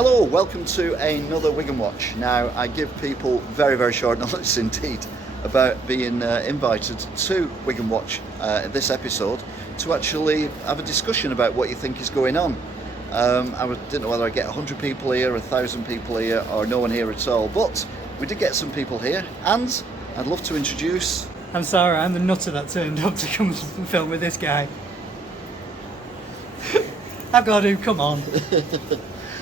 Hello, welcome to another Wigan Watch. Now, I give people very, very short notice indeed about being invited to Wigan Watch this episode to actually have a discussion about what you think is going on. Didn't know whether I'd get 100 people here, 1,000 people here, or no one here at all, but we did get some people here, and I'd love to introduce... I'm Sara, I'm the nutter that turned up to come and film with this guy. I've got to, come on.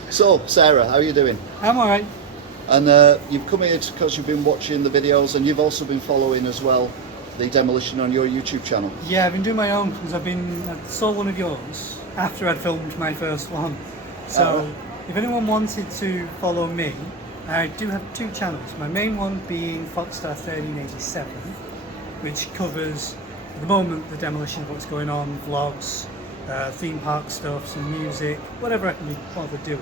So, Sarah, how are you doing? I'm alright. And you've come here because you've been watching the videos, and you've also been following as well the demolition on your YouTube channel. Yeah, I've been doing my own because I saw one of yours after I'd filmed my first one. So, if anyone wanted to follow me, I do have two channels. My main one being Foxstar 1387, which covers, at the moment, the demolition of what's going on, vlogs, theme park stuff, some music, whatever I can be bothered doing.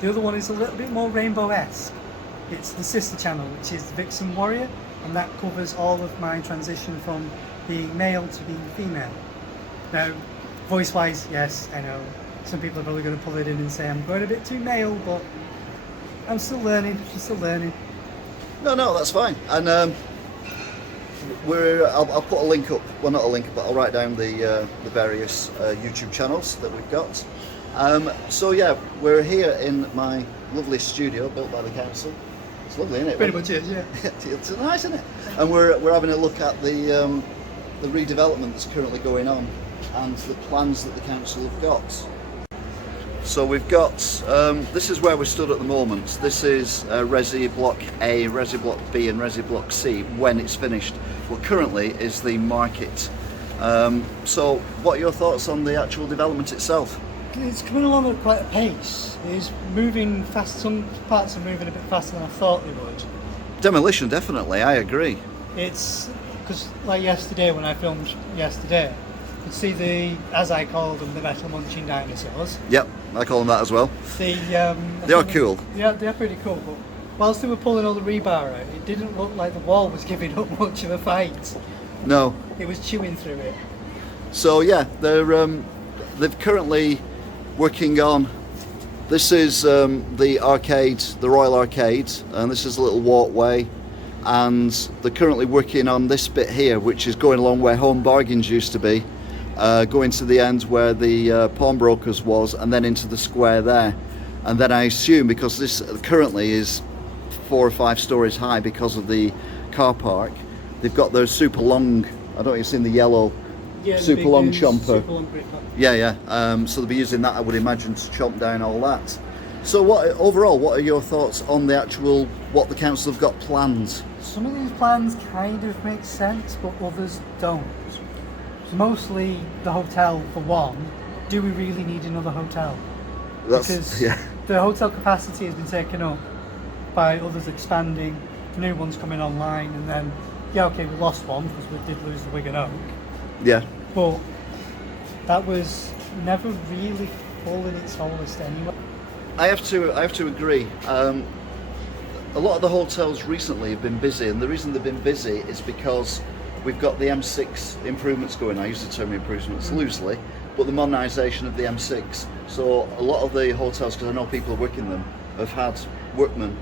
The other one is a little bit more rainbow-esque. It's the sister channel, which is Vixen Warrior, and that covers all of my transition from being male to being female. Now, voice-wise, yes, I know, some people are probably going to pull it in and say I'm going a bit too male, but I'm still learning, No, that's fine. And I'll put a link up, well not a link, but I'll write down the various YouTube channels that we've got. So yeah, we're here in my lovely studio built by the council. It's lovely, isn't it? Pretty much is, yeah. It's nice, isn't it? And we're having a look at the redevelopment that's currently going on and the plans that the council have got. So we've got, this is where we're stood at the moment. This is Resi Block A, Resi Block B and Resi Block C when it's finished. Well, currently is the market. So what are your thoughts on the actual development itself? It's coming along at quite a pace. It's moving fast. Some parts are moving a bit faster than I thought they would. Demolition, definitely, I agree. It's because, like yesterday, when I filmed yesterday, you could see as I call them, the metal munching dinosaurs. Yep, I call them that as well. They are cool. Yeah, they're pretty cool. But whilst they were pulling all the rebar out, it didn't look like the wall was giving up much of a fight. No. It was chewing through it. So yeah, they've currently working on. This is the arcade, the Royal Arcade, and this is a little walkway. And they're currently working on this bit here, which is going along where Home Bargains used to be. Going to the end where the pawnbrokers was, and then into the square there. And then I assume, because this currently is 4 or 5 stories high because of the car park, they've got those super long, I don't know if you've seen the yellow super long chomper. Super long brick. Yeah. So they'll be using that, I would imagine, to chomp down all that. So what are your thoughts on the actual, what the council have got planned? Some of these plans kind of make sense, but others don't. Mostly the hotel, for one. Do we really need another hotel? Because the hotel capacity has been taken up by others expanding, new ones coming online, and then, we lost one because we did lose the Wigan Oak. Yeah. But that was never really full in its fullest anyway. I have to agree. A lot of the hotels recently have been busy, and the reason they've been busy is because we've got the M6 improvements going. I use the term improvements loosely, but the modernisation of the M6. So a lot of the hotels, because I know people who work in them, have had workmen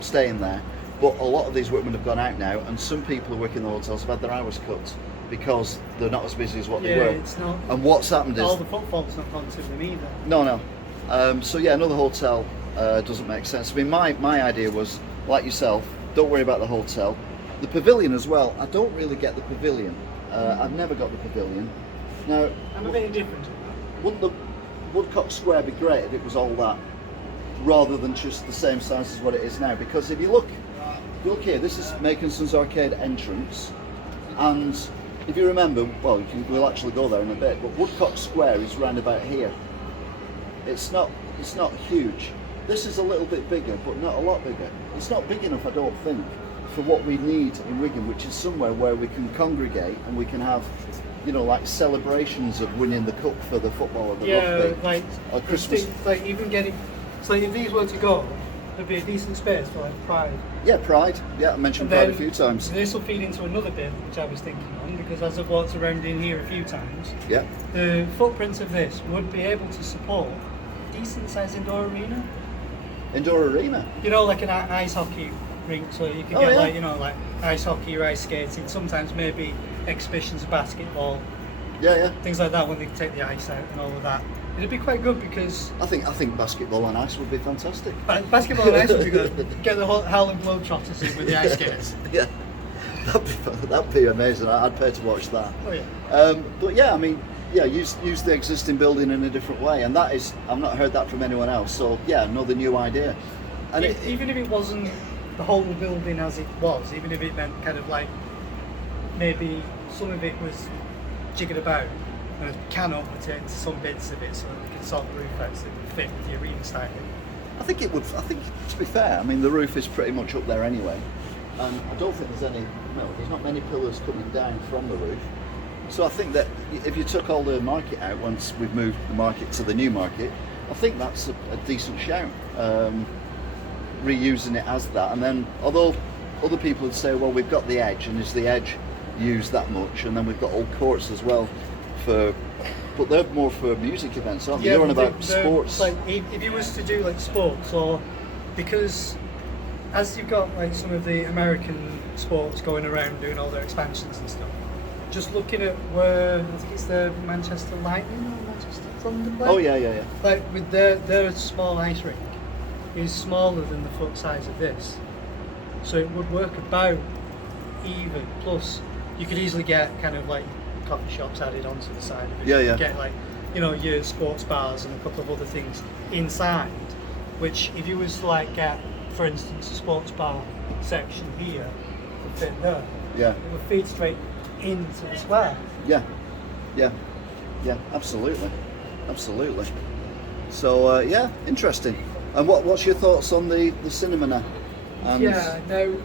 staying there. But a lot of these workmen have gone out now, and some people who work in the hotels have had their hours cut because they're not as busy as what they were. It's not. And what's happened is... all the footfall's not gone to them either. No. So yeah, another hotel doesn't make sense. I mean, my idea was, like yourself, don't worry about the hotel. The pavilion as well, I don't really get the pavilion. I've never got the pavilion. Now, I'm a bit indifferent. Wouldn't the Woodcock Square be great if it was all that, rather than just the same size as what it is now? Because if you look here, this is Makinson's Arcade entrance, and if you remember, well, we'll actually go there in a bit, but Woodcock Square is round about here. It's not huge. This is a little bit bigger, but not a lot bigger. It's not big enough, I don't think, for what we need in Wigan, which is somewhere where we can congregate and we can have, like celebrations of winning the cup for the football or the rugby, or Christmas. Like even getting, so if these were to go, there'd be a decent space for like Pride. Yeah, Pride. Yeah, I mentioned Pride a few times. This will feed into another bit which I was thinking on, because as I've walked around in here a few times, yeah, the footprints of this would be able to support decent sized indoor arena. Indoor arena. You know, like an ice hockey rink, so you could Oh, get yeah. like, you know, like ice hockey or ice skating. Sometimes maybe exhibitions of basketball, Yeah. things like that when they take the ice out and all of that. It'd be quite good because I think basketball on ice would be fantastic. basketball and ice would be good. Get the whole Harlem Globetrotters in with the ice skates. Yeah, that'd be amazing. I'd pay to watch that. Oh yeah. But yeah, I mean, yeah, use the existing building in a different way, and that is, I've not heard that from anyone else. So yeah, another new idea. And Even if it wasn't the whole building as it was, even if it meant kind of like maybe some of it was jiggered about and a canopy to some bits of it so that we could sort the roof out so it would fit with the arena styling. I think it would. I think, to be fair, I mean, the roof is pretty much up there anyway, and I don't think there's not many pillars coming down from the roof. So I think that if you took all the market out once we've moved the market to the new market, I think that's a decent shout. Reusing it as that, and then although other people would say, well, we've got the edge, and is the edge used that much? And then we've got old courts as well but they're more for music events, aren't they? You're on about sports. Like if you was to do like sports, or because as you've got like some of the American sports going around doing all their expansions and stuff, just looking at where I think it's the Manchester Lightning or Manchester Thunder play. Oh yeah. Like with their small ice rink is smaller than the foot size of this, so it would work about even. Plus, you could easily get kind of like coffee shops added onto the side of it. Yeah. You get like, you know, your sports bars and a couple of other things inside, which if you was to like get, for instance, a sports bar section here would fit there. Yeah. It would feed straight into the square. Yeah, absolutely. So yeah, interesting. And what's your thoughts on the cinema now? And Yeah, no,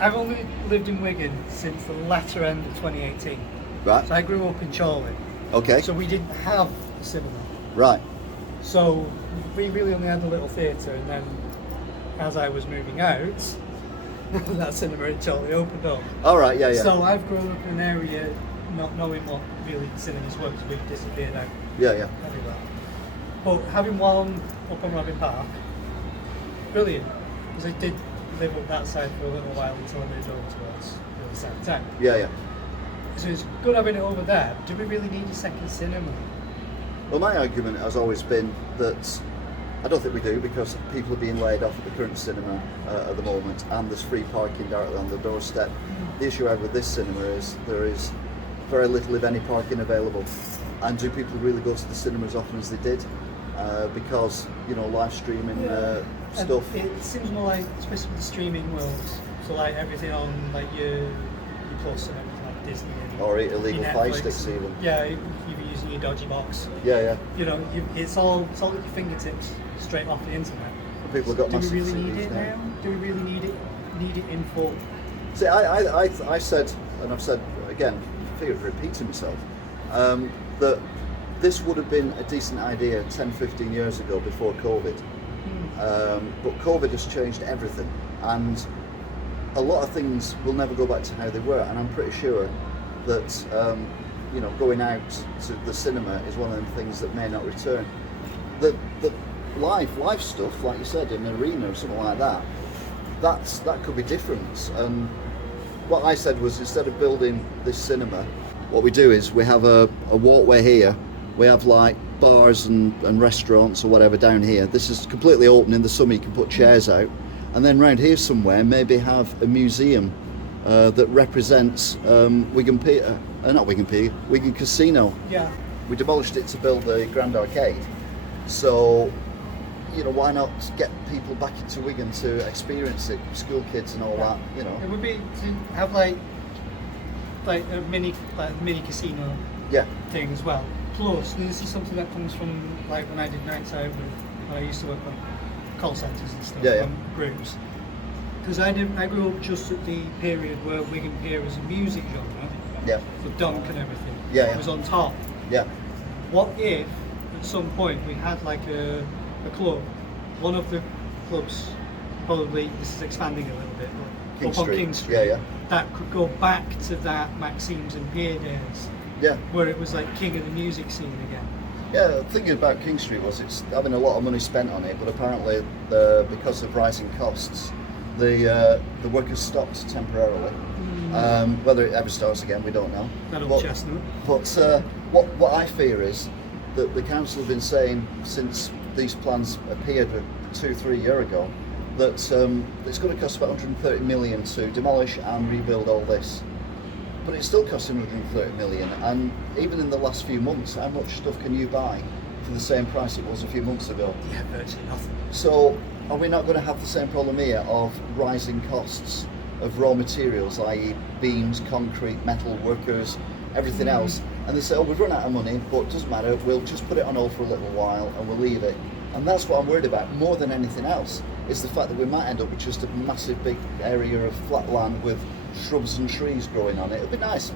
I've only lived in Wigan since the latter end of 2018. Right. So I grew up in Chorley. Okay. So we didn't have a cinema. Right. So we really only had a little theatre, and then as I was moving out, that cinema in Chorley opened up. All right. Yeah. So I've grown up in an area not knowing what really cinemas were, because we've disappeared out Yeah. everywhere. But having one up on Robin Park, brilliant, because I did live up that side for a little while until I moved over towards the other side of town. Yeah. So it's good having it over there. Do we really need a second cinema? Well, my argument has always been that I don't think we do, because people are being laid off at the current cinema at the moment, and there's free parking directly on the doorstep. The issue I have with this cinema is there is very little, if any, parking available. And do people really go to the cinema as often as they did? Because, you know, live streaming stuff. And it seems more like, especially with the streaming world, so like everything on like your Plus and everything like Disney and Or illegal your fire Netflix. sticks even. Yeah, you're using your dodgy box. Yeah. You know, it's all at your fingertips, straight off the internet. People have got Do we massive really need TVs it now. now? Do we really need it in full? See, I said, and I've said again, I figure repeating myself, that this would have been a decent idea 10, 15 years ago before COVID. But COVID has changed everything, and a lot of things will never go back to how they were, and I'm pretty sure that you know, going out to the cinema is one of them things that may not return. The live stuff, like you said, in an arena or something like that, that could be different. And what I said was, instead of building this cinema, what we do is we have a walkway here, we have like bars and restaurants or whatever down here. This is completely open. In the summer you can put chairs out, and then round here somewhere maybe have a museum that represents Wigan Casino. Yeah. We demolished it to build the Grand Arcade, so you know, why not get people back into Wigan to experience it, school kids and all that, you know. It would be to have like a mini casino Yeah. thing as well. Plus, this is something that comes from like when I did nights out when I used to work on call centres and stuff, Yeah. on groups. Because I grew up just at the period where Wigan Pier as a music genre, Yeah. the dunk and everything, Yeah. was on top. Yeah. What if at some point we had like a club, one of the clubs, probably this is expanding a little bit, but King up on Street. King Street, Yeah. that could go back to that Maxime's and Pier days, Yeah. where it was like king of the music scene again. Yeah, thinking about King Street was it's having a lot of money spent on it, but apparently because of rising costs, the work has stopped temporarily. Whether it ever starts again, we don't know. That old chestnut. But what I fear is that the council have been saying since these plans appeared 2-3 years ago that it's going to cost about 130 million to demolish and rebuild all this. But it's still costing 130 million, and even in the last few months, how much stuff can you buy for the same price it was a few months ago? Yeah, virtually nothing. So are we not going to have the same problem here of rising costs of raw materials, i.e. beams, concrete, metal, workers, everything else? And they say, oh, we've run out of money, but it doesn't matter, we'll just put it on hold for a little while and we'll leave it. And that's what I'm worried about more than anything else, is the fact that we might end up with just a massive big area of flat land with shrubs and trees growing on it. It'd be nice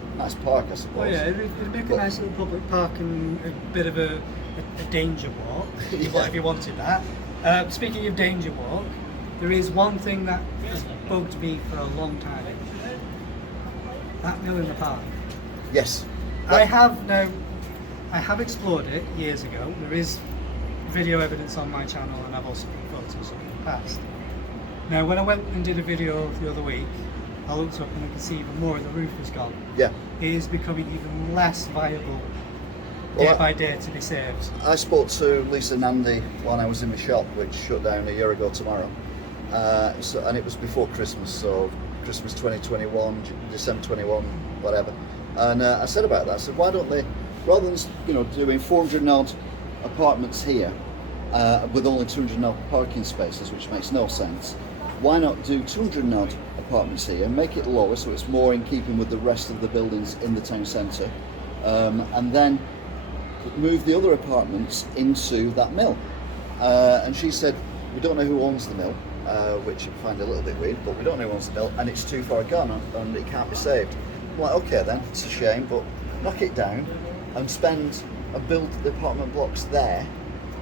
park, I suppose. Oh yeah, it'd make a nice little public park and a bit of a danger walk, if you wanted that. Speaking of danger walk, there is one thing that has bugged me for a long time. That mill in the park. Yes. I have explored it years ago. There is video evidence on my channel, and I've also put photos of it in the past. Now, when I went and did a video the other week, I looked up and I could see even more of the roof has gone. Yeah. It is becoming even less viable Well, day by day to be saved. I spoke to Lisa and Andy when I was in the shop, which shut down a year ago tomorrow. And it was before Christmas, so Christmas 2021, December 21, whatever. And I said about that, I said, why don't they, rather than doing 400 odd apartments here with only 200 odd parking spaces, which makes no sense, why not do 200 odd apartments here, make it lower so it's more in keeping with the rest of the buildings in the town centre, and then move the other apartments into that mill. And she said, we don't know who owns the mill, which I find a little bit weird, but we don't know who owns the mill, and it's too far gone and it can't be saved. I'm like, okay then, it's a shame, but knock it down and build the apartment blocks there,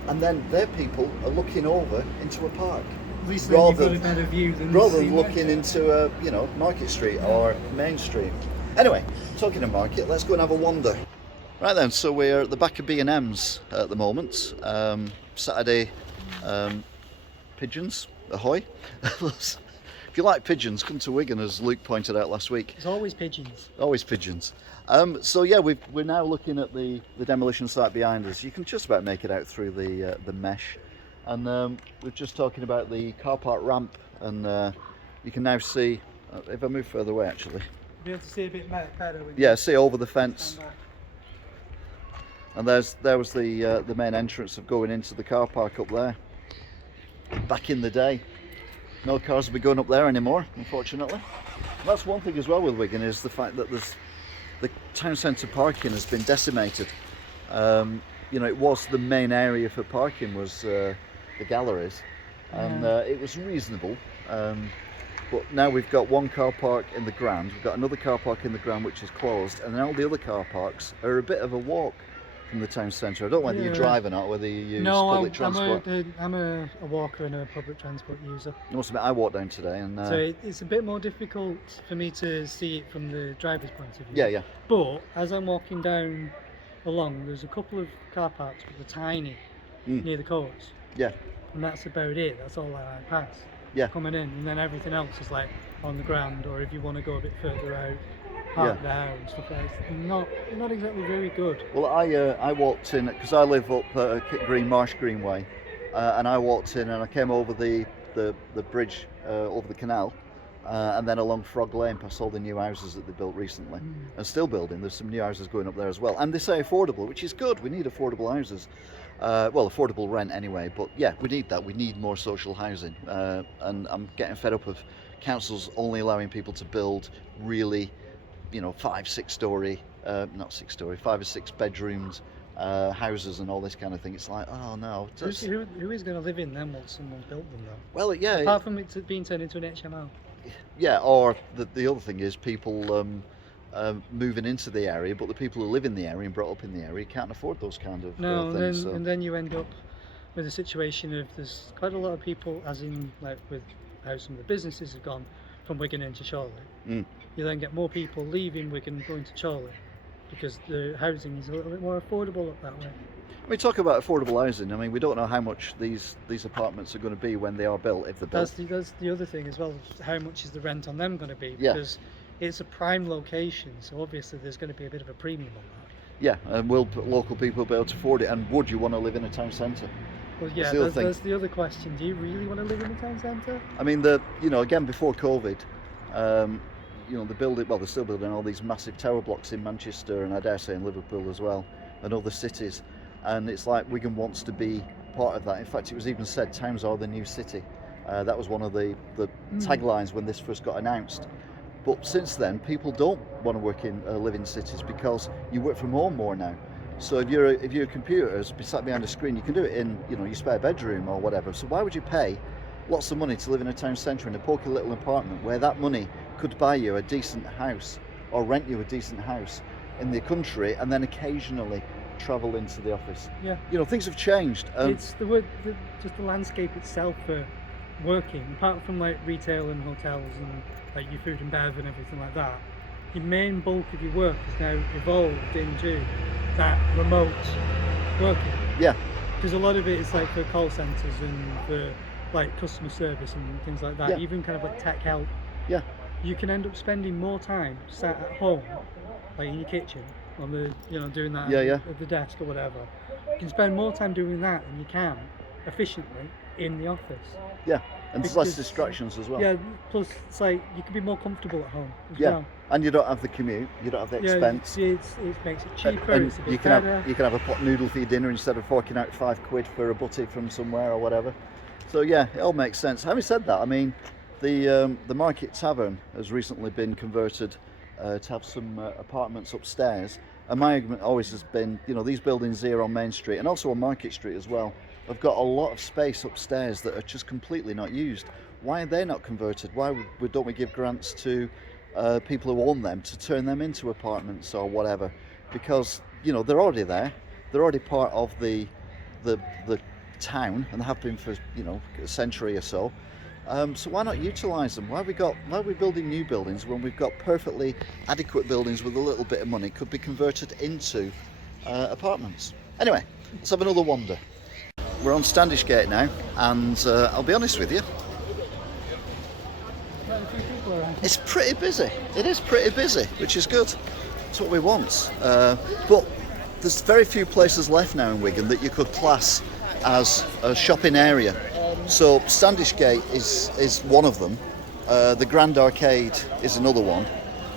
and then their people are looking over into a park. At least then you've got a better view than looking into Market Street or Main Street. Anyway, talking of Market, let's go and have a wander. Right then, so we're at the back of B&M's at the moment. Saturday, pigeons, ahoy. If you like pigeons, come to Wigan, as Luke pointed out last week. There's always pigeons. Always pigeons. So yeah, we're now looking at the demolition site behind us. You can just about make it out through the mesh. And we're just talking about the car park ramp, and you can now see, if I move further away actually. You'll be able to see a bit better. Yeah, see over the fence. And there was the main entrance of going into the car park up there. Back in the day. No cars will be going up there anymore, unfortunately. And that's one thing as well with Wigan, is the fact that the town centre parking has been decimated. It was the main area for parking was the galleries, and it was reasonable. But now we've got one car park in the ground, we've got another car park in the ground which is closed, and then all the other car parks are a bit of a walk from the town centre. I don't know whether you drive or not, whether you use public transport. I'm a walker and a public transport user. I must admit, I walked down today, and so it's a bit more difficult for me to see it from the driver's point of view. Yeah. But as I'm walking down along, there's a couple of car parks, but they're tiny, near the courts. Yeah. And that's about it. That's all that I pass. Yeah. Coming in, and then everything else is like on the ground, or if you want to go a bit further out, park there and stuff like that. Not exactly very good. Well, I walked in because I live up Kit Green, Marsh Green Way, and I walked in and I came over the bridge over the canal, and then along Frog Lane past all the new houses that they built recently and still building. There's some new houses going up there as well, and they say affordable, which is good. We need affordable houses. Affordable rent anyway, but yeah, we need that. We need more social housing, and I'm getting fed up of councils only allowing people to build really 5 or 6 story, 5 or 6 bedroomed houses and all this kind of thing. It's like, oh no. Who is going to live in them once someone's built them though? Well, yeah. Apart from it being turned into an HMO. Yeah, or the other thing is people moving into the area, but the people who live in the area and brought up in the area can't afford those kind of things. And then you end up with a situation of there's quite a lot of people, as in like with how some of the businesses have gone from Wigan into Chorley. You then get more people leaving Wigan going to Chorley, because the housing is a little bit more affordable up that way. We talk about affordable housing. I mean, we don't know how much these apartments are going to be when they are built, if they're built. That's the other thing as well. How much is the rent on them going to be? Yeah. Because it's a prime location, so obviously there's going to be a bit of a premium on that. Yeah, and will local people be able to afford it? And would you want to live in a town centre? Well, yeah, that's the other question. Do you really want to live in a town centre? I mean, again, before COVID, they're building. Well, they're still building all these massive tower blocks in Manchester, and I dare say in Liverpool as well, and other cities. And it's like Wigan wants to be part of that. In fact, it was even said, "Towns are the new city." That was one of the taglines when this first got announced. But since then, people don't want to live in cities because you work from home more now. So if your computer is sat behind a screen, you can do it in your spare bedroom or whatever. So why would you pay lots of money to live in a town centre in a poky little apartment where that money could buy you a decent house or rent you a decent house in the country, and then occasionally travel into the office? Yeah. Things have changed. It's just the landscape itself for working, apart from like retail and hotels and like your food and bev and everything like that. Your main bulk of your work has now evolved into that remote working. Yeah. Because a lot of it is like for call centres and for like customer service and things like that. Yeah. Even kind of like tech help. Yeah. You can end up spending more time sat at home, like in your kitchen, on the doing that at the desk or whatever. You can spend more time doing that than you can efficiently in the office. Yeah, and there's less distractions as well. Yeah, plus it's like you can be more comfortable at home as Yeah, well. and you don't have the commute, you don't have the expense. It makes it cheaper. And it's a bit you can have a pot noodle for your dinner instead of forking out £5 for a butty from somewhere or whatever. So yeah, it all makes sense. Having said that, I mean, the Market Tavern has recently been converted to have some apartments upstairs. And my argument always has been, these buildings here on Main Street and also on Market Street as well, have got a lot of space upstairs that are just completely not used. Why are they not converted? Why don't we give grants to people who own them to turn them into apartments or whatever? Because they're already there, they're already part of the town and have been for a century or so. So why not utilise them? Why are we building new buildings when we've got perfectly adequate buildings with a little bit of money could be converted into apartments? Anyway, let's have another wander. We're on Standish Gate now, and I'll be honest with you, it's pretty busy. It is pretty busy, which is good. It's what we want. But there's very few places left now in Wigan that you could class as a shopping area. So Standish Gate is one of them. The Grand Arcade is another one.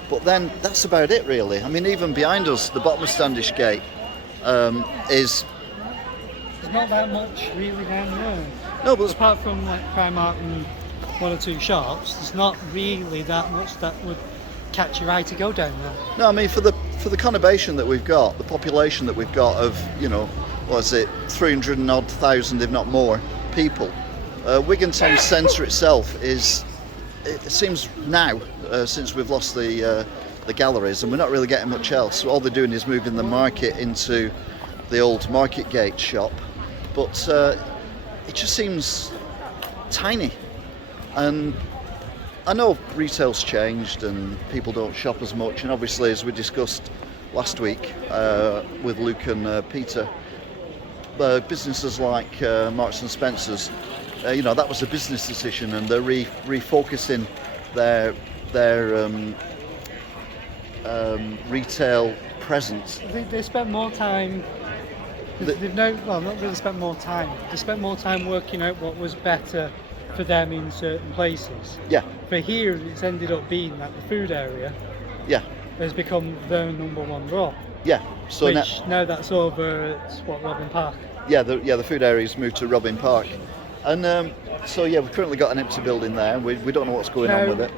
But then that's about it, really. I mean, even behind us, the bottom of Standish Gate is... There's not that much really down there. No, but apart from like Primark and one or two shops, there's not really that much that would catch your eye to go down there. No, I mean, for the conurbation that we've got, the population that we've got of 300 and odd thousand, if not more, people. Wigan Town Centre itself it seems now, since we've lost the galleries and we're not really getting much else, all they're doing is moving the market into the old Market Gate shop, but it just seems tiny. And I know retail's changed and people don't shop as much, and obviously, as we discussed last week with Luke and Peter, businesses like Marks and Spencer's, that was a business decision, and they're refocusing their retail presence. I think they spent more time. Not really spent more time. They spent more time working out what was better for them in certain places. Yeah. For here, it's ended up being that the food area. Yeah. Has become their number one draw. Yeah. So now that's over at Robin Park. Yeah. The food area's moved to Robin Park, and we've currently got an empty building there. We don't know what's going on with it.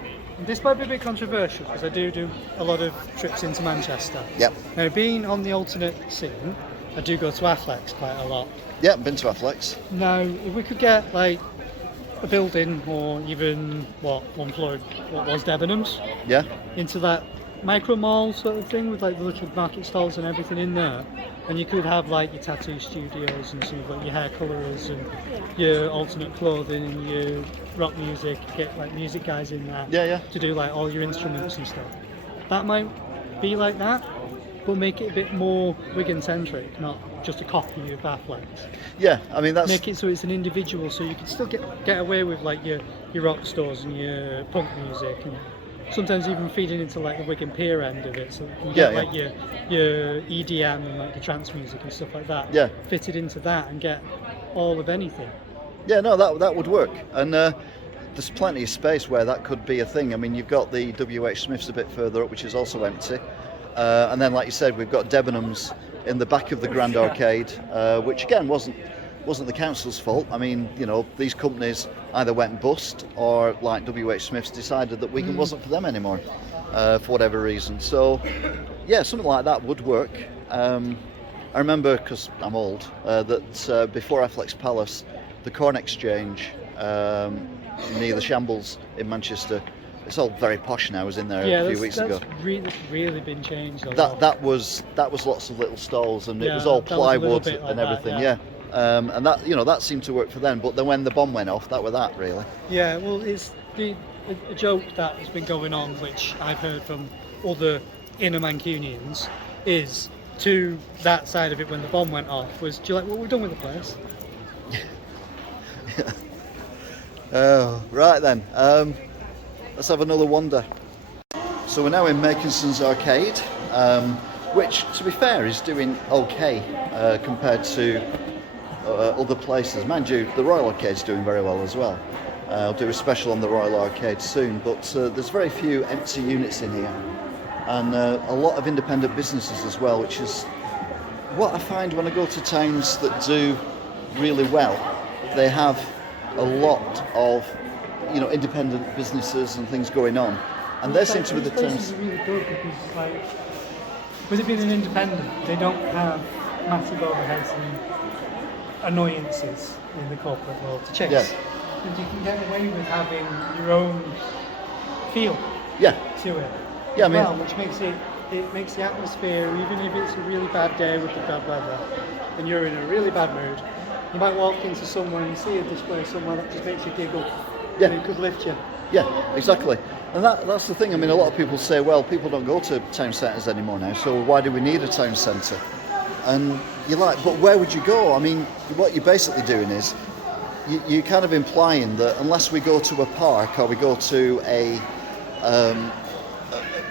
This might be a bit controversial because I do a lot of trips into Manchester. Yep. Now, being on the alternate scene, I do go to Affleck's quite a lot. Yeah, been to Affleck's. Now, if we could get like a building or even one floor, what was Debenhams? Yeah. Into that micro mall sort of thing with like the little market stalls and everything in there, and you could have like your tattoo studios and some of like your hair colourers and your alternate clothing and your rock music, get like music guys in there Yeah. to do like all your instruments and stuff. That might be like that, but make it a bit more Wigan centric, not just a copy of Affleck's. Yeah, I mean that's Make it so it's an individual, so you can still get away with like your rock stores and your punk music, and sometimes even feeding into like the Wigan Pier end of it, so you get like your EDM and like the trance music and stuff like that. Yeah. Fitted into that and get all of anything. Yeah, no, that would work, and there's plenty of space where that could be a thing. I mean, you've got the WH Smiths a bit further up, which is also empty, and then, like you said, we've got Debenhams in the back of the Grand Arcade, which again wasn't the council's fault. I mean, you know, these companies either went bust or, like WH Smiths, decided that Wigan wasn't for them anymore, for whatever reason. So, yeah, something like that would work. I remember, because I'm old, that before Affleck's Palace, the Corn Exchange near the Shambles in Manchester, it's all very posh now. I was in there a few weeks ago. Yeah, really been changed. That was lots of little stalls, and it was all plywood and everything. Yeah. And that seemed to work for them. But then when the bomb went off, that was that really. Yeah, well, it's a joke that has been going on, which I've heard from other inner Mancunians, is to that side of it when the bomb went off was, do you like what we've done with the place? Oh, right then. Let's have another wander. So we're now in Makinson's Arcade, which, to be fair, is doing okay compared to other places. Mind you, the Royal Arcade's doing very well as well. I'll do a special on the Royal Arcade soon, but there's very few empty units in here, and a lot of independent businesses as well, which is what I find when I go to towns that do really well. They have a lot of independent businesses and things going on, and they seem to be the towns. Places are really good because, like, with it being an independent, they don't have massive overheads and annoyances in the corporate world to chase. Yeah. And you can get away with having your own feel to it. Yeah, I mean, which makes the atmosphere, even if it's a really bad day with the bad weather and you're in a really bad mood, you might walk into somewhere and see a display somewhere that just makes you giggle. Yeah. And it could lift you. Yeah, exactly. And that's the thing. I mean, a lot of people say, well, people don't go to town centres anymore now, so why do we need a town centre? And you're like, but where would you go? I mean, what you're basically doing is you're kind of implying that unless we go to a park or we go to a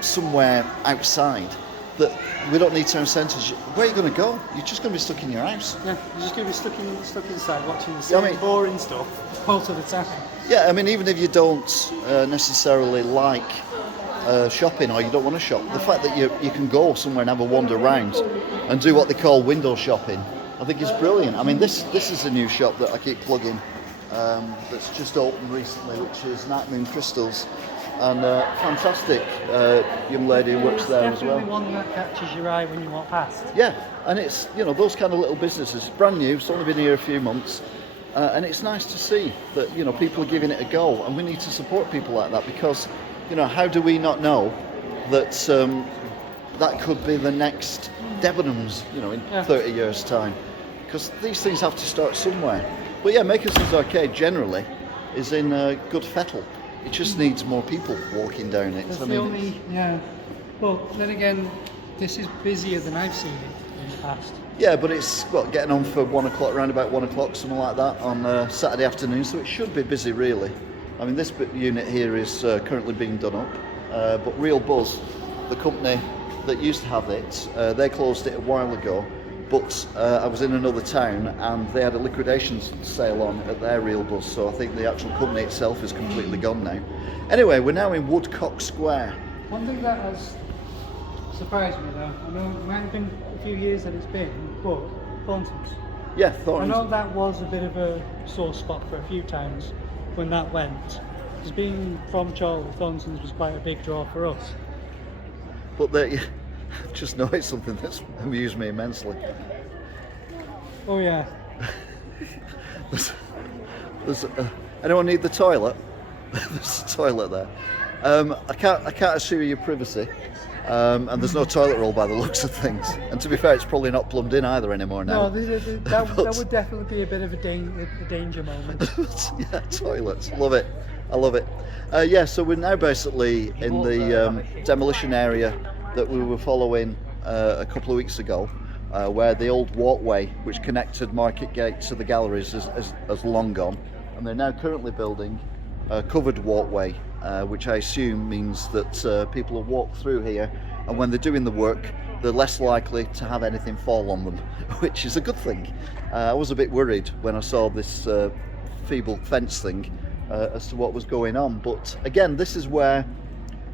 somewhere outside, that we don't need town centres. Where are you going to go? You're just going to be stuck in your house. Yeah, you're just going to be stuck inside watching the same boring stuff most of the time. Yeah, I mean, even if you don't necessarily like shopping or you don't want to shop, the fact that you can go somewhere and have a wander around and do what they call window shopping, I think is brilliant. I mean, this is a new shop that I keep plugging that's just opened recently, which is Night Moon Crystals, and fantastic young lady who works there as well. Definitely one that catches your eye when you walk past. Yeah, and it's those kind of little businesses, brand new. It's only been here a few months. And it's nice to see that people are giving it a go, and we need to support people like that, because how do we not know that that could be the next Debenhams in 30 years time, because these things have to start somewhere. But yeah, Makinson's Arcade generally is in good fettle. It just needs more people walking down it. That's well, then again, this is busier than I've seen it in the past. Yeah, but it's getting on for 1 o'clock, around about 1 o'clock, something like that, on Saturday afternoon, so it should be busy really. I mean, this unit here is currently being done up, but Real Buzz, the company that used to have it, they closed it a while ago, but I was in another town and they had a liquidation sale on at their Real Buzz, so I think the actual company itself is completely gone now. Anyway, we're now in Woodcock Square. One thing that has surprised me though, I know it might have been a few years that it's been, but Thornton's. Yeah, Thornton's. I know that was a bit of a sore spot for a few times when that went, because being from Chorley, Thornton's was quite a big draw for us. But I've just noticed something that's amused me immensely. Oh yeah. there's anyone need the toilet? There's a toilet there. I can't assure you privacy. And there's no toilet roll by the looks of things. And to be fair, it's probably not plumbed in either anymore now. No, that would definitely be a bit of a danger moment. Yeah, toilets. Love it. I love it. So we're now basically in the demolition area that we were following a couple of weeks ago, where the old walkway which connected Market Gate to the galleries has long gone, and they're now currently building a covered walkway, which I assume means that people will walk through here, and when they're doing the work, they're less likely to have anything fall on them, which is a good thing. I was a bit worried when I saw this feeble fence thing as to what was going on, but again, this is where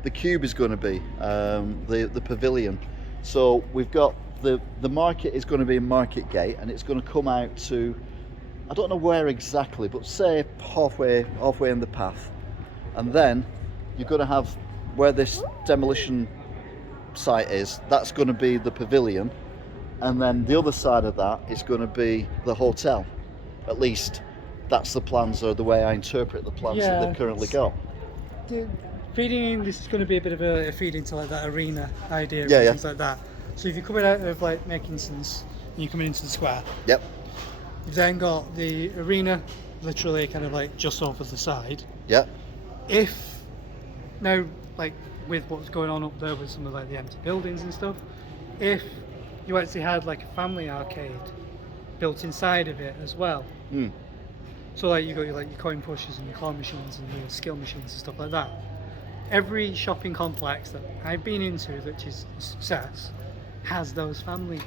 the cube is going to be, the pavilion. So we've got the market is going to be in Market Gate, and it's going to come out to, I don't know where exactly, but say halfway in the path, and then you're going to have where this demolition site is, that's going to be the pavilion, and then the other side of that is going to be the hotel. At least that's the plans, or the way I interpret the plans that they've currently got. Feeding, this is going to be a bit of a feed into like that arena idea, and things like that. So if you're coming out of like Makinson's and you're coming into the square, yep, you've then got the arena literally kind of like just over the side. Yep. If now, like with what's going on up there with some of like the empty buildings and stuff, if you actually had like a family arcade built inside of it as well. So like you got your coin pushers and your claw machines and your skill machines and stuff like that. Every shopping complex that I've been into that is a success has those family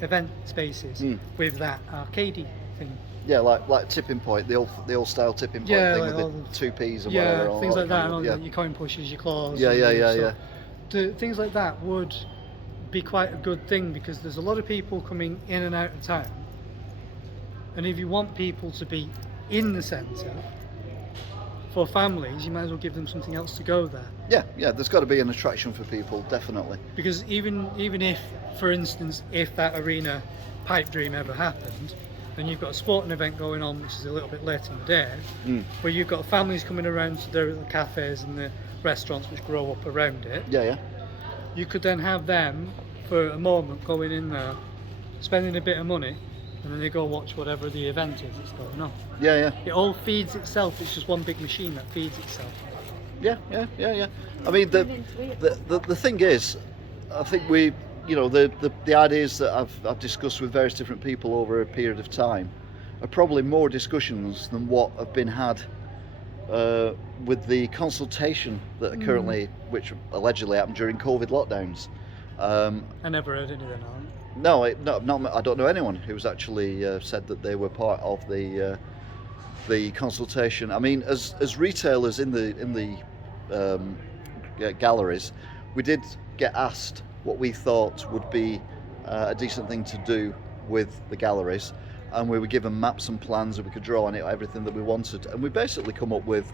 event spaces with that arcadey thing. Yeah, like tipping point, the old style tipping point thing like with the 2 Ps or whatever. whatever. Things like that, and all your coin pushers, your claws. Yeah. Things like that would be quite a good thing, because there's a lot of people coming in and out of town, and if you want people to be in the centre for families, you might as well give them something else to go there. Yeah, there's got to be an attraction for people, definitely. Because even if, for instance, if that arena pipe dream ever happened, and you've got a sporting event going on, which is a little bit late in the day, where you've got families coming around to the cafes and the restaurants which grow up around it. Yeah. You could then have them for a moment going in there, spending a bit of money, and then they go watch whatever the event is that's going on. Yeah. It all feeds itself. It's just one big machine that feeds itself. Yeah. I mean, the thing is, I think the ideas that I've discussed with various different people over a period of time are probably more discussions than what have been had with the consultation that are currently, which allegedly happened during COVID lockdowns. I never heard anything on it. No, I don't know anyone who's actually said that they were part of the consultation. I mean, as retailers in the galleries, we did get asked what we thought would be a decent thing to do with the galleries, and we were given maps and plans, and we could draw on it everything that we wanted, and we basically come up with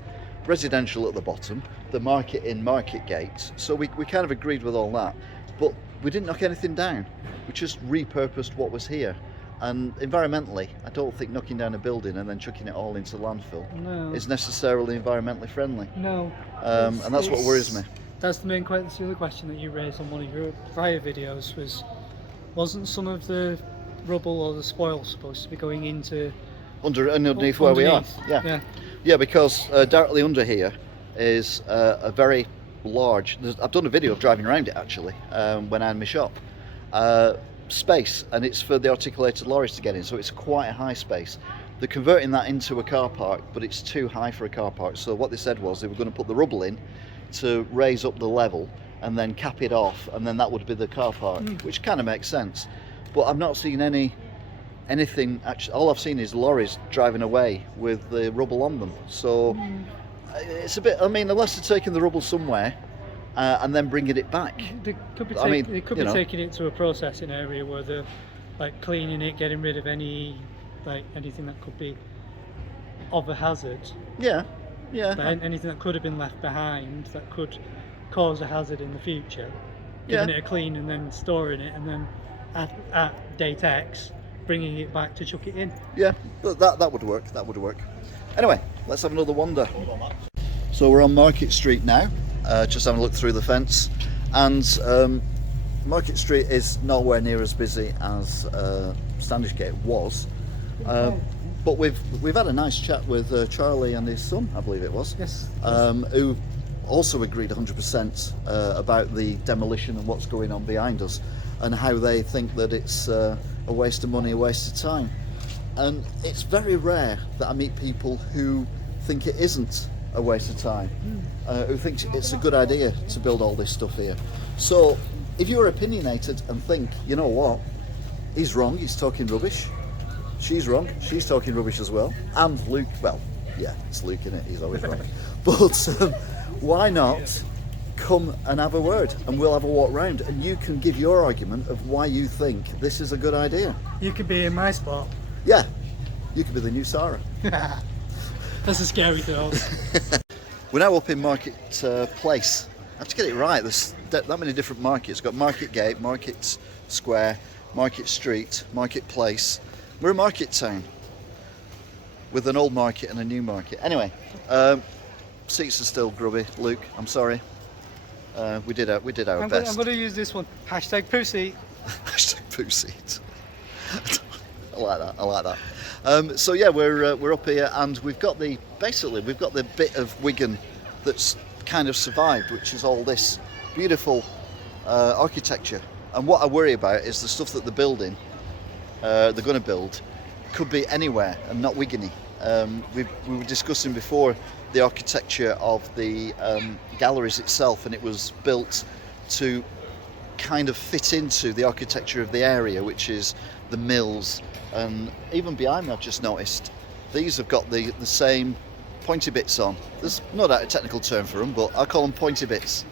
residential at the bottom, the market in Market Gate. So we kind of agreed with all that, but we didn't knock anything down. We just repurposed what was here. And environmentally, I don't think knocking down a building and then chucking it all into landfill is necessarily environmentally friendly. No. And that's what worries me. That's the other question that you raised on one of your prior videos wasn't some of the rubble or the spoil supposed to be going into underneath where we are? Yeah, because directly under here is a very large, I've done a video of driving around it actually when I had my shop, space, and it's for the articulated lorries to get in, so it's quite a high space. They're converting that into a car park, but it's too high for a car park, so what they said was they were going to put the rubble in to raise up the level and then cap it off, and then that would be the car park, which kind of makes sense. But I've not seen anything actually. All I've seen is lorries driving away with the rubble on them, so it's a bit, I mean, unless they're taking the rubble somewhere and then bringing it back. They could be taking it to a processing area where they're like cleaning it, getting rid of anything that could be of a hazard. Yeah. Anything that could have been left behind that could cause a hazard in the future. Giving it a clean and then storing it, and then at date X bringing it back to chuck it in. Yeah, that would work. That would work. Anyway, let's have another wander. So we're on Market Street now, just having a look through the fence, and Market Street is nowhere near as busy as Standishgate was, but we've had a nice chat with Charlie and his son, I believe it was, yes. who also agreed 100% about the demolition and what's going on behind us, and how they think that it's a waste of money, a waste of time. And it's very rare that I meet people who think it isn't a waste of time, who think it's a good idea to build all this stuff here. So if you're opinionated and think, you know what, he's wrong, he's talking rubbish, she's wrong, she's talking rubbish as well, and Luke, well, yeah, it's Luke, innit? He's always wrong. But why not come and have a word, and we'll have a walk round, and you can give your argument of why you think this is a good idea. You could be in my spot. Yeah, you could be the new Sara. That's a scary thought. We're now up in Market Place. I have to get it right. There's that many different markets. Got Market Gate, Market Square, Market Street, Market Place. We're a market town with an old market and a new market. Anyway, seats are still grubby. Luke, I'm sorry. We did our best. I'm going to use this one. Hashtag poo seat. Hashtag poo seat. I like that. So yeah, we're up here, and we've got the bit of Wigan that's kind of survived, which is all this beautiful architecture. And what I worry about is the stuff that they're building, they're going to build, could be anywhere and not Wiggany. We were discussing before the architecture of the galleries itself, and it was built to kind of fit into the architecture of the area, which is the mills. And even behind me, I've just noticed these have got the same pointy bits on. There's not a technical term for them, but I call them pointy bits.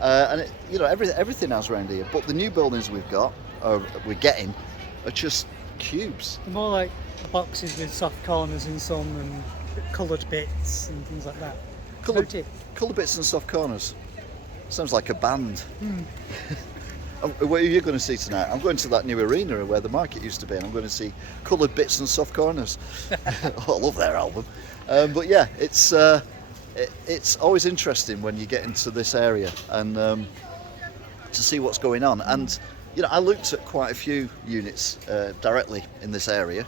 And everything has around here. But the new buildings we're getting, are just cubes. They're more like boxes with soft corners in some and coloured bits and things like that. Coloured bits and soft corners. Sounds like a band. What are you going to see tonight? I'm going to that new arena where the market used to be, and I'm going to see Coloured Bits and Soft Corners. Oh, I love their album. But yeah, it's always interesting when you get into this area and to see what's going on. And you know, I looked at quite a few units directly in this area.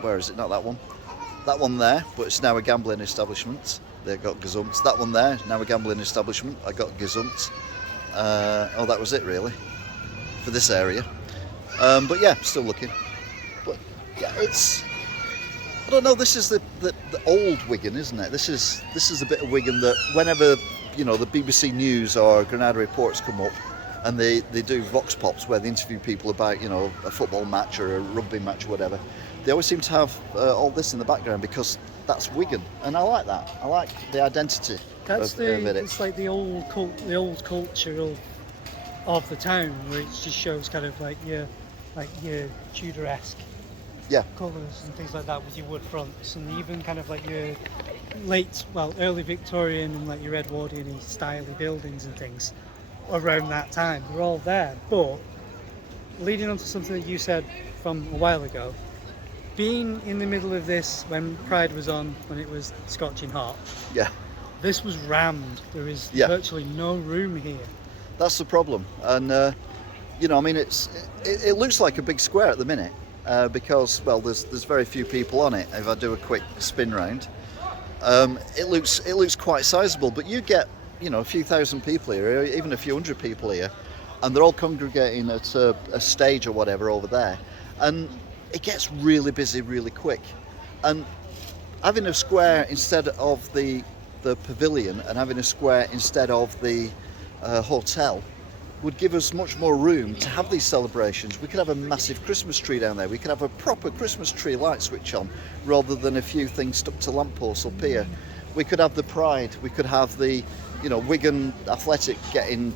Where is it? Not that one. That one there, but it's now a gambling establishment. They got gazumped. That one there, now a gambling establishment. I got gazumped. That was it really for this area. But yeah, still looking. But yeah, I don't know. This is the old Wigan, isn't it? This is the bit of Wigan that whenever the BBC News or Granada Reports come up, and they do vox pops where they interview people about a football match or a rugby match or whatever, they always seem to have all this in the background because that's Wigan, and I like that. I like the identity. It's like the old culture of the town, where it just shows kind of like your Tudor-esque colours and things like that with your wood fronts, and even kind of like your early Victorian and like your Edwardian styly buildings and things around that time. They're all there. But leading on to something that you said from a while ago, being in the middle of this when Pride was on, when it was scorching hot. Yeah. This was rammed. There is virtually no room here. That's the problem, and it looks like a big square at the minute because there's very few people on it. If I do a quick spin round, it looks quite sizable. But you get a few thousand people here, even a few hundred people here, and they're all congregating at a stage or whatever over there, and it gets really busy really quick. And having a square instead of the pavilion and having a square instead of the hotel would give us much more room to have these celebrations. We could have a massive Christmas tree down there. We could have a proper Christmas tree light switch on rather than a few things stuck to lampposts up here. We could have the Pride. We could have the Wigan Athletic getting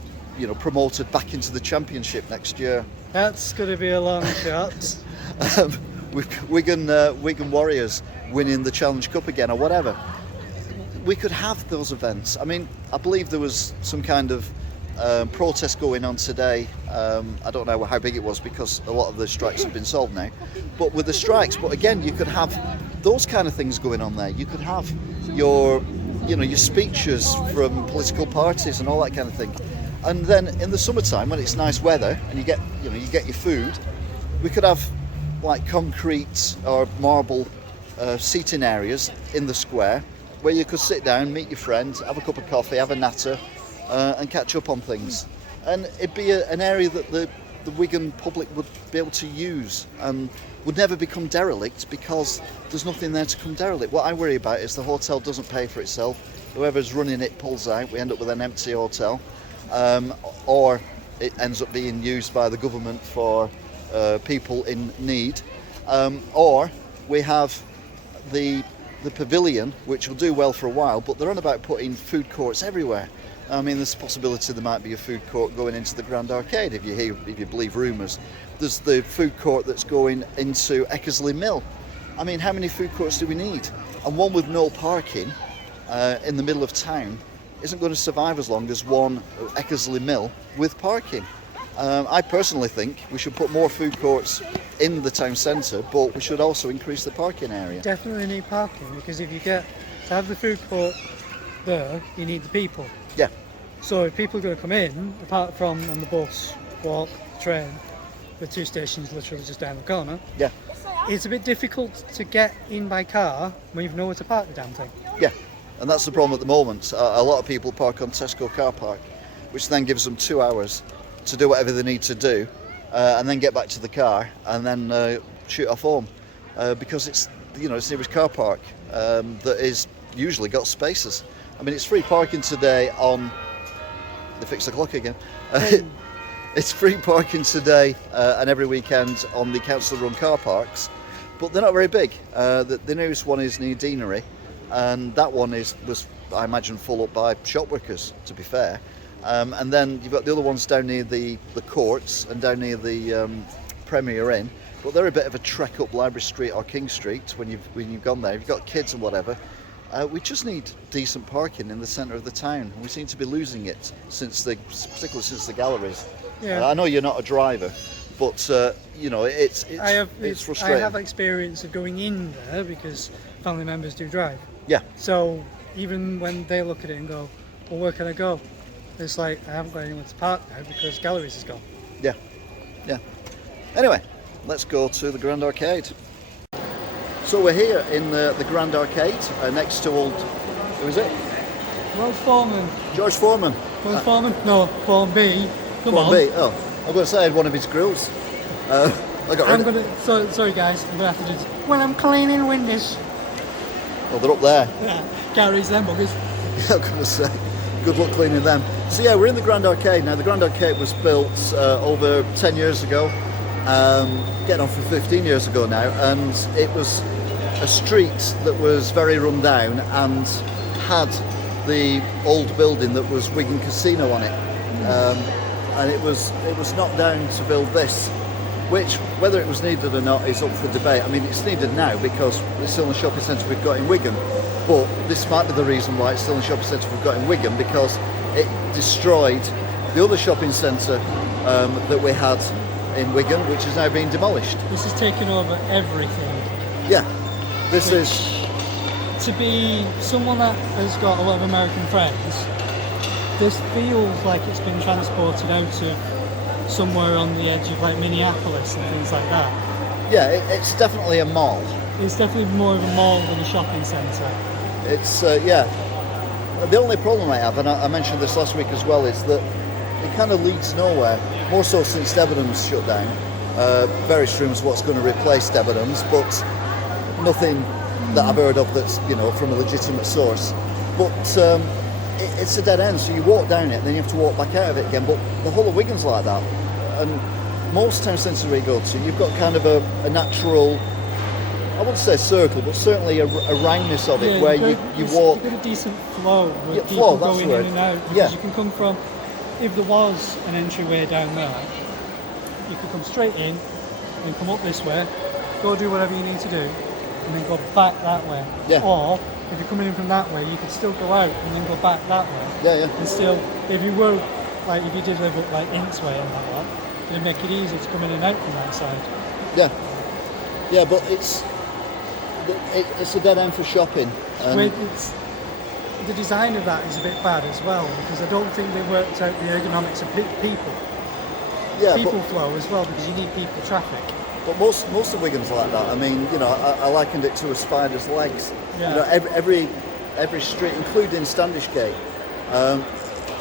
promoted back into the Championship next year. That's going to be a long shot. Wigan Warriors winning the Challenge Cup again or whatever. We could have those events. I mean, I believe there was some kind of protest going on today. I don't know how big it was because a lot of the strikes have been solved now. But with the strikes, again, you could have those kind of things going on there. You could have your speeches from political parties and all that kind of thing. And then in the summertime, when it's nice weather and you get your food, we could have like concrete or marble seating areas in the square, where you could sit down, meet your friend, have a cup of coffee, have a natter, and catch up on things. And it'd be an area that the Wigan public would be able to use and would never become derelict, because there's nothing there to come derelict. What I worry about is the hotel doesn't pay for itself. Whoever's running it pulls out. We end up with an empty hotel, or it ends up being used by the government for people in need, or we have the pavilion, which will do well for a while, but they're on about putting food courts everywhere. I mean, there's a possibility there might be a food court going into the Grand Arcade, if you believe rumours. There's the food court that's going into Eckersley Mill. I mean, how many food courts do we need? And one with no parking in the middle of town isn't going to survive as long as one at Eckersley Mill with parking. I personally think we should put more food courts in the town centre, but we should also increase the parking area. Definitely need parking, because if you get to have the food court there, you need the people. Yeah. So if people are going to come in, apart from on the bus, walk, train, the 2 stations literally just down the corner, Yeah. it's a bit difficult to get in by car when you've nowhere to park the damn thing. Yeah. And that's the problem at the moment. A lot of people park on Tesco car park, which then gives them 2 hours to do whatever they need to do, and then get back to the car and then shoot off home, because it's nearest car park that is usually got spaces. I mean, it's free parking today on. They fixed the clock again. It's free parking today and every weekend on the council-run car parks, but they're not very big. The nearest one is near Deanery, and that one was, I imagine, full up by shop workers, to be fair. And then you've got the other ones down near the courts and down near the Premier Inn, but they're a bit of a trek up Library Street or King Street when you've gone there. If you've got kids and whatever. We just need decent parking in the centre of the town. We seem to be losing it particularly since the galleries. Yeah. I know you're not a driver, but it's frustrating. I have experience of going in there because family members do drive. Yeah. So even when they look at it and go, well, where can I go? It's like, I haven't got anywhere to park now because galleries is gone. Yeah. Anyway, let's go to the Grand Arcade. So we're here in the Grand Arcade next to who is it? George Foreman. George Foreman. George Foreman? No, Form B. Come on. Form B. Oh, I'm going to say I had one of his grills. Sorry guys, I'm going to have to do this. When I'm cleaning windows. Oh, they're up there. Yeah, Gary's them buggers. Yeah, I'm going to say, good luck cleaning them. So yeah, we're in the Grand Arcade now. The Grand Arcade was built over 10 years ago, getting on for 15 years ago now, and it was a street that was very run down and had the old building that was Wigan Casino on it, and it was knocked down to build this, which, whether it was needed or not, is up for debate. I mean, it's needed now because it's still in the shopping centre we've got in Wigan, but this might be the reason why it's still in the shopping centre we've got in Wigan, because it destroyed the other shopping centre that we had in Wigan, which is now being demolished. This is taking over everything. Yeah, this is... To be someone that has got a lot of American friends, this feels like it's been transported out of somewhere on the edge of like Minneapolis and things like that. Yeah, it's definitely a mall. It's definitely more of a mall than a shopping centre. It's, yeah. The only problem I have, and I mentioned this last week as well, is that it kind of leads nowhere. More so since Debenhams shut down. Various rumours what's going to replace Debenhams, but nothing that I've heard of that's, from a legitimate source. But it's a dead end, so you walk down it and then you have to walk back out of it again. But the whole of Wigan's like that. And most town centres we go to, you've got kind of a natural, I wouldn't say circle, but certainly a roundness of it, where you walk. You've got a decent flow with flow, people going in and out. Because you can come from, if there was an entryway down there, you could come straight in and come up this way, go do whatever you need to do, and then go back that way. Yeah. Or if you're coming in from that way, you could still go out and then go back that way. Yeah. And still, if you were, like, if you did live up like Ince way and that way, it'd make it easier to come in and out from that side. Yeah, but it's a dead end for shopping. The design of that is a bit bad as well, because I don't think they worked out the ergonomics of people. Yeah, people flow as well, because you need people traffic. But most of Wigan's like that. I mean, I likened it to a spider's legs. Yeah. Every every street, including Standishgate,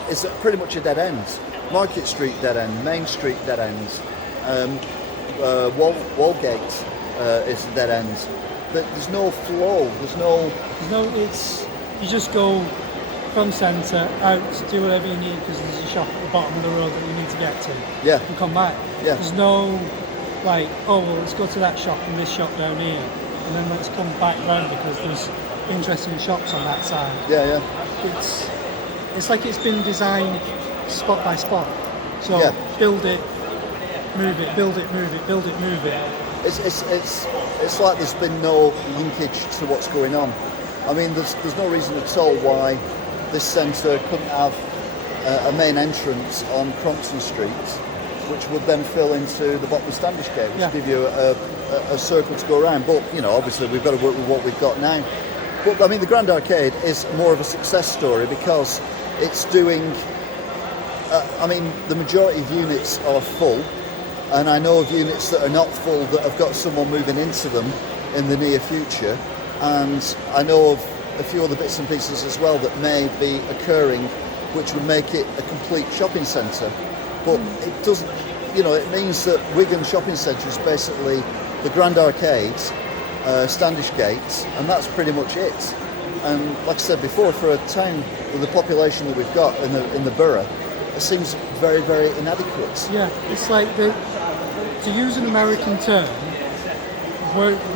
is pretty much a dead end. Market Street dead end, Main Street dead ends, Wallgate is a dead end. There's no flow. There's no. It's you just go from centre out, do whatever you need because there's a shop at the bottom of the road that you need to get to. Yeah. And come back. Yeah. There's no like, oh well, let's go to that shop and this shop down here, and then let's come back round because there's interesting shops on that side. Yeah, yeah. It's like it's been designed spot by spot. So build it, move it, build it, move it, build it, move it. It's like there's been no linkage to what's going on. I mean, there's no reason at all why this centre couldn't have a main entrance on Crompton Street, which would then fill into the bottom of Standishgate, which would give you a circle to go around. But, you know, obviously we've got to work with what we've got now. But, I mean, the Grand Arcade is more of a success story because it's doing, I mean, the majority of units are full, and I know of units that are not full that have got someone moving into them in the near future, and I know of a few other bits and pieces as well that may be occurring which would make it a complete shopping centre. But it doesn't, you know, it means that Wigan Shopping Centre is basically the Grand Arcades, Standishgate, and that's pretty much it. And like I said before, for a town with the population that we've got in the borough, it seems very, very inadequate. Yeah, it's like to use an American term,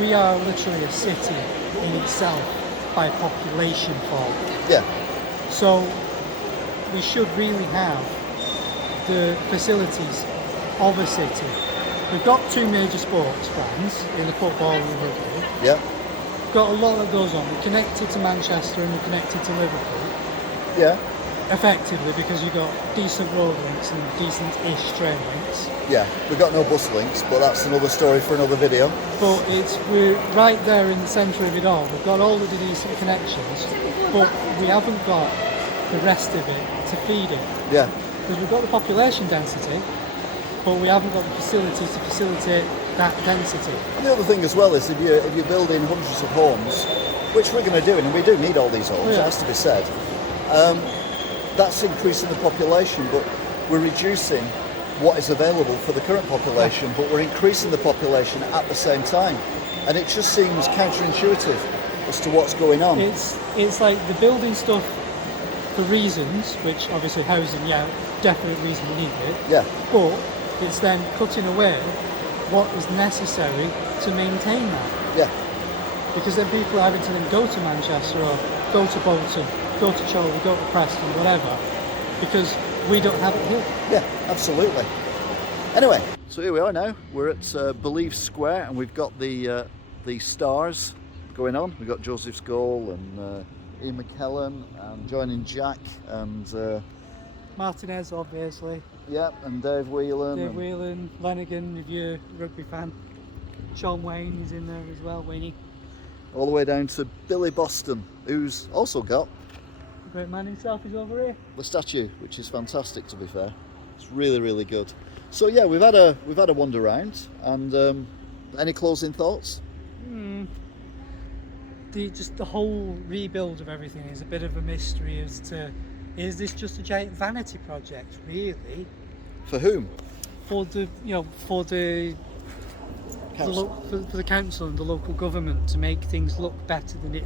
we are literally a city in itself by population fall. Yeah. So we should really have the facilities of a city. We've got two major sports brands in the football and the rugby. Yeah. We've got a lot that goes on. We're connected to Manchester and we're connected to Liverpool. Yeah. Effectively, because you've got decent road links and decent-ish train links. Yeah, we've got no bus links, but that's another story for another video. But we're right there in the centre of it all. We've got all of the decent connections, but we haven't got the rest of it to feed it. Yeah. Because we've got the population density, but we haven't got the facilities to facilitate that density. And the other thing as well is if you're building hundreds of homes, which we're going to do, and we do need all these homes, it has to be said, that's increasing the population, but we're reducing what is available for the current population, but we're increasing the population at the same time. And it just seems counterintuitive as to what's going on. It's like the building stuff for reasons, which obviously housing, definite reason we need it. Yeah. But it's then cutting away what is necessary to maintain that. Yeah. Because then people are having to then go to Manchester or go to Bolton, go to Chorley, go to Preston, whatever, because we don't have it here. Yeah, absolutely. Anyway, so here we are now. We're at Believe Square, and we've got the stars going on. We've got Joseph Scholl and Ian McKellen, and joining Jack and Martinez, obviously. Yeah, and Dave Whelan. Dave Whelan, Lenigan, if you're a rugby fan. Sean Wayne is in there as well, Wayne. All the way down to Billy Boston, who's also got the great man himself is over here. The statue, which is fantastic, to be fair. It's really, really good. So yeah, we've had a wander round, and any closing thoughts? The whole rebuild of everything is a bit of a mystery as to, is this just a giant vanity project, really? For whom? For the for the council and the local government to make things look better than it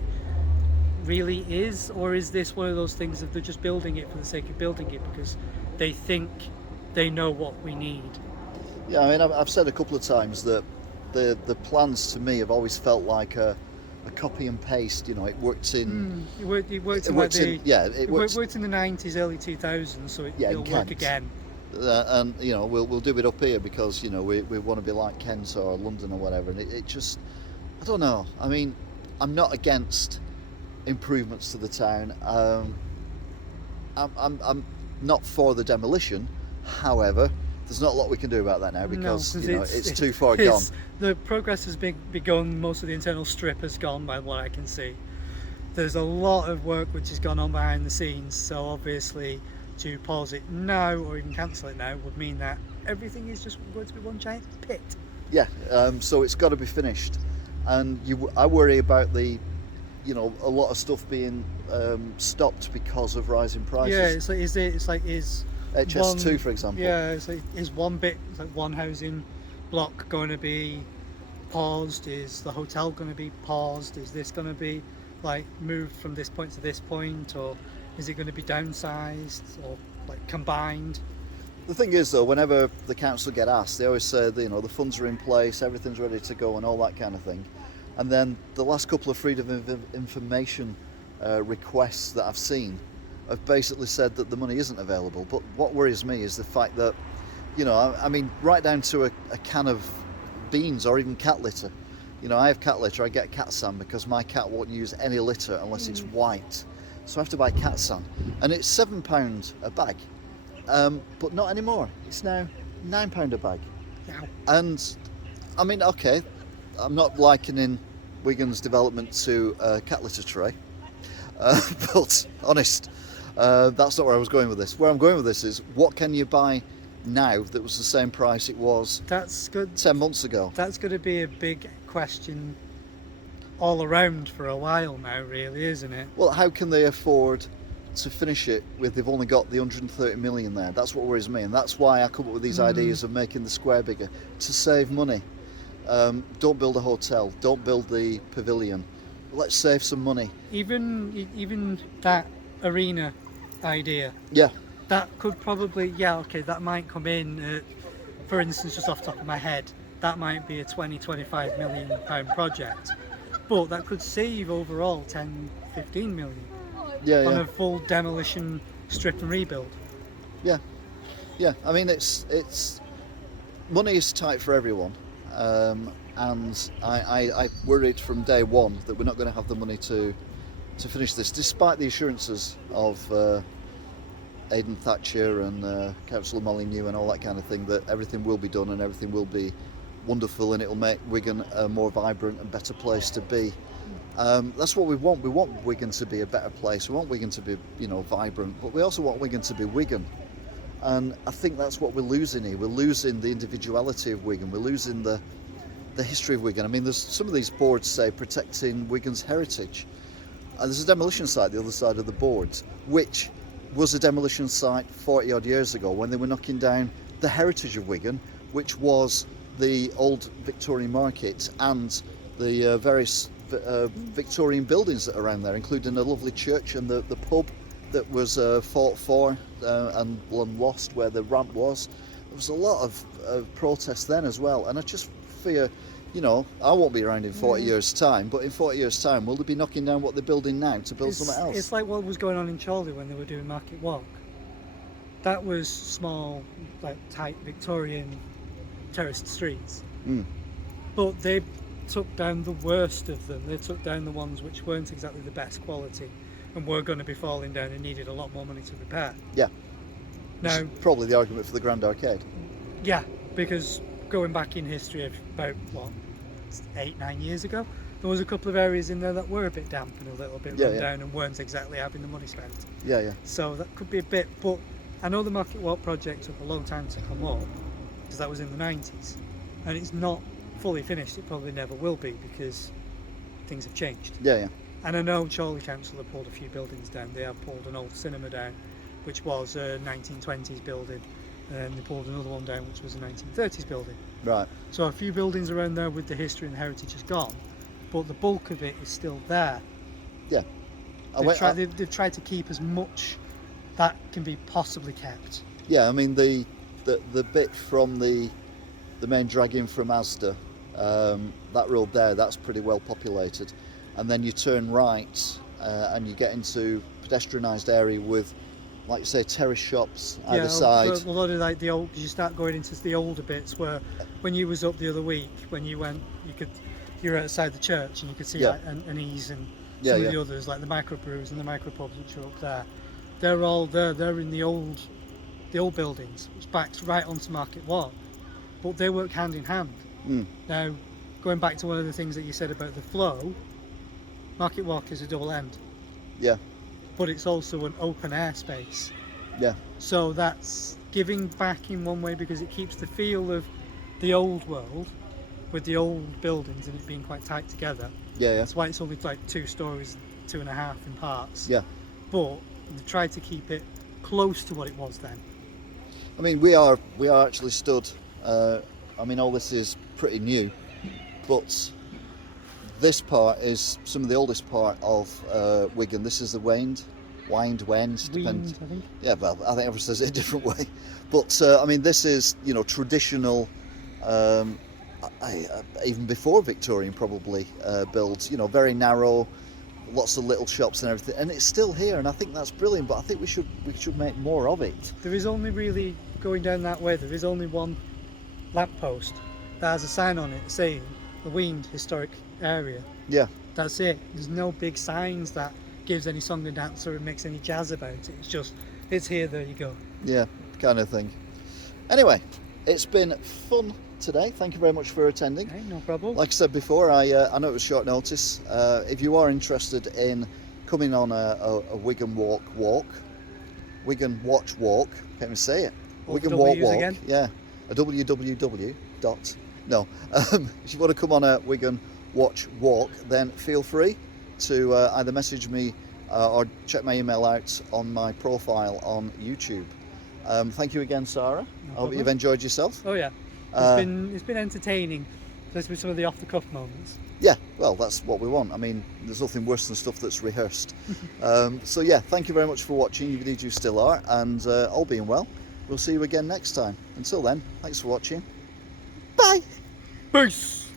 really is, or is this one of those things that they're just building it for the sake of building it because they think they know what we need? Yeah, I mean, I've said a couple of times that the plans to me have always felt like a copy and paste. You know, it worked in. It worked in the 90s, early 2000s, so it'll work again. And you know, we'll do it up here because you know we want to be like Kent or London or whatever, and it just, I don't know. I mean, I'm not against improvements to the town. I'm not for the demolition. However, there's not a lot we can do about that now because it's too far gone. The progress has begun. Most of the internal strip has gone, by what I can see. There's a lot of work which has gone on behind the scenes. So obviously, to pause it now or even cancel it now would mean that everything is just going to be one giant pit. Yeah. So it's got to be finished, and I worry about the a lot of stuff being stopped because of rising prices. Yeah, it's like is HS2, one, for example. Yeah, it's like, is one bit, it's like one housing block going to be paused? Is the hotel going to be paused? Is this going to be like moved from this point to this point, or is it going to be downsized or like combined? The thing is, though, whenever the council get asked, they always say that, the funds are in place, everything's ready to go, and all that kind of thing. And then the last couple of freedom of information requests that I've seen have basically said that the money isn't available. But what worries me is the fact that, I mean, right down to a can of beans or even cat litter. I have cat litter, I get cat sand because my cat won't use any litter unless it's white. So I have to buy cat sand. And it's £7 a bag. But not anymore. It's now £9 a bag. Yeah. And, I mean, okay, I'm not likening Wigan's development to a cat litter tray. But, honest, that's not where I was going with this. Where I'm going with this is, what can you buy now that was the same price it was That's good. 10 months ago? That's going to be a big question all around for a while now, really, isn't it? Well, how can they afford to finish it with, they've only got the 130 million there? That's what worries me, and that's why I come up with these ideas of making the square bigger, to save money. Don't build a hotel, don't build the pavilion, let's save some money. Even that arena idea, Yeah, that could probably, that might come in at, for instance, just off the top of my head, that might be a 20-25 million pound project, but that could save overall 10-15 million on a full demolition, strip and rebuild. Yeah. I mean, it's money is tight for everyone, and I worried from day one that we're not going to have the money to finish this, despite the assurances of Aidan Thatcher and Councillor Molyneux and all that kind of thing, that everything will be done and everything will be wonderful and it'll make Wigan a more vibrant and better place to be. That's what we want. We want Wigan to be a better place. We want Wigan to be, vibrant, but we also want Wigan to be Wigan. And I think that's what we're losing here. We're losing the individuality of Wigan. We're losing the history of Wigan. I mean, there's some of these boards say protecting Wigan's heritage. And there's a demolition site the other side of the boards, which was a demolition site 40 odd years ago when they were knocking down the heritage of Wigan, which was the old Victorian market and the various Victorian buildings that are around there, including a lovely church and the pub that was fought for and lost where the ramp was. There was a lot of protests then as well, and I just fear, I won't be around in 40 years' time, but in 40 years' time, will they be knocking down what they're building now to build something else? It's like what was going on in Chorley when they were doing Market Walk. That was small, like tight Victorian terraced streets. But they took down the worst of them. They took down the ones which weren't exactly the best quality and were going to be falling down and needed a lot more money to repair. Yeah. Now, probably the argument for the Grand Arcade. Yeah, because going back in history of about 8-9 years ago, there was a couple of areas in there that were a bit damp and a little bit run down and weren't exactly having the money spent. Yeah. So that could be a bit, but I know the Market Walk project took a long time to come up because that was in the 90s, and it's not fully finished. It probably never will be because things have changed. Yeah. And I know Chorley Council have pulled a few buildings down. They have pulled an old cinema down, which was a 1920s building, and they pulled another one down, which was a 1930s building. Right. So a few buildings around there with the history and heritage is gone, but the bulk of it is still there. Yeah. They've tried to keep as much that can be possibly kept. Yeah, I mean the bit from the main drag-in from Asda, that road there, that's pretty well populated, and then you turn right and you get into pedestrianised area with, like you say, terrace shops either side. A lot of like the old, you start going into the older bits where when you was up the other week, when you went, you were outside the church and you could see like an Ease and some of the others, like the microbrews and the micropubs which are up there. They're all there. They're in the old buildings, which backs right onto Market Walk, but they work hand in hand. Now, going back to one of the things that you said about the flow, Market Walk is a double end. Yeah. But it's also an open air space. Yeah. So that's giving back in one way because it keeps the feel of the old world with the old buildings and it being quite tight together. Yeah, yeah. That's why it's only like 2 stories, 2.5 in parts. Yeah. But they tried to keep it close to what it was then. I mean, we are actually stood. I mean, all this is pretty new, but this part is some of the oldest part of Wigan. This is the Wend, Wend, Weaned, I think. Yeah, well, I think everyone says it a different way. But I mean, this is, you know, traditional. Even before Victorian, probably builds. You know, very narrow, lots of little shops and everything, and it's still here. And I think that's brilliant. But I think we should make more of it. There is only really going down that way. There is only one lamppost that has a sign on it saying the Weaned Historic Area. Yeah. That's it. There's no big signs that gives any song and dance or it makes any jazz about it. It's just, it's here, there you go. Yeah, kind of thing. Anyway, it's been fun today. Thank you very much for attending. Okay, no problem. Like I said before, I know it was short notice. If you are interested in coming on a Wigan Watch walk, can't even say it. All Wigan the Walk W's walk, again? yeah. A www. No. If you want to come on a Wigan Watch walk, then feel free to either message me or check my email out on my profile on YouTube. Thank you again, Sara. I hope you've enjoyed yourself. Oh yeah, it's been entertaining. There's been some of the off the cuff moments. Yeah, well, that's what we want. I mean, there's nothing worse than stuff that's rehearsed. So yeah, thank you very much for watching. You indeed you still are, and all being well, we'll see you again next time. Until then, thanks for watching. Bye. Peace.